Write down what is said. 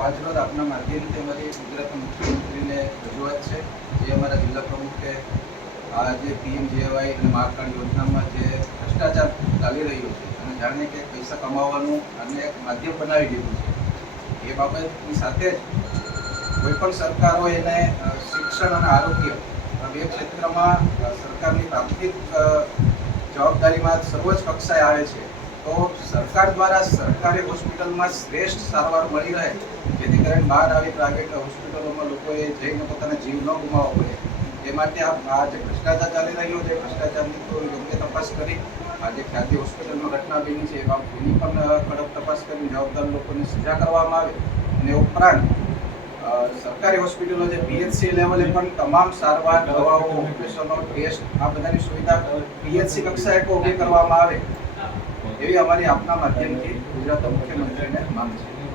આજરોજ આપના માધ્યમથી અમારી ગુજરાતના મુખ્યમંત્રીને રજૂઆત છે. જે અમારા જિલ્લા પ્રમુખે આ જે પીએમજીએવાય અને મહાકાળ યોજનામાં જે ભ્રષ્ટાચાર ચાલી રહ્યો છે અને જાણે કે પૈસા કમાવાનું અને એક માધ્યમ બનાવી દીધું છે. એ બાબતની સાથે જ કોઈ પણ સરકાર હોય એને શિક્ષણ અને આરોગ્ય બે ક્ષેત્રમાં સરકારની પ્રાથમિક જવાબદારીમાં સર્વોચ્ચ કક્ષાએ આવે છે. તો સરકાર દ્વારા સરકારી હોસ્પિટલમાં શ્રેષ્ઠ સારવાર મળી રહે, જેથી કરીને બહાર આવી પ્રાઇવેટ હોસ્પિટલોમાં લોકોએ જઈને પોતાના જીવ ન ગુમાવવો પડે. એ માટે આ જે ભ્રષ્ટાચાર ચાલી રહ્યો છે ભ્રષ્ટાચારની તો યોગ્ય તપાસ કરી. આ જે ખ્યાતિ હોસ્પિટલમાં ઘટના બની છે, એમાં એની પણ કડક તપાસ કરી, જવાબદાર લોકોને સજા કરવામાં આવે. અને ઉપરાંત સરકારી હોસ્પિટલો જે પીએચસી લેવલે પણ તમામ સારવાર દવાઓ, ઓપરેશનો, ટેસ્ટ, આ બધાની સુવિધા પીએચસી કક્ષાએ ઊભી કરવામાં આવે. એવી અમારી આપના માધ્યમથી ગુજરાતના મુખ્યમંત્રીને માંગ છે.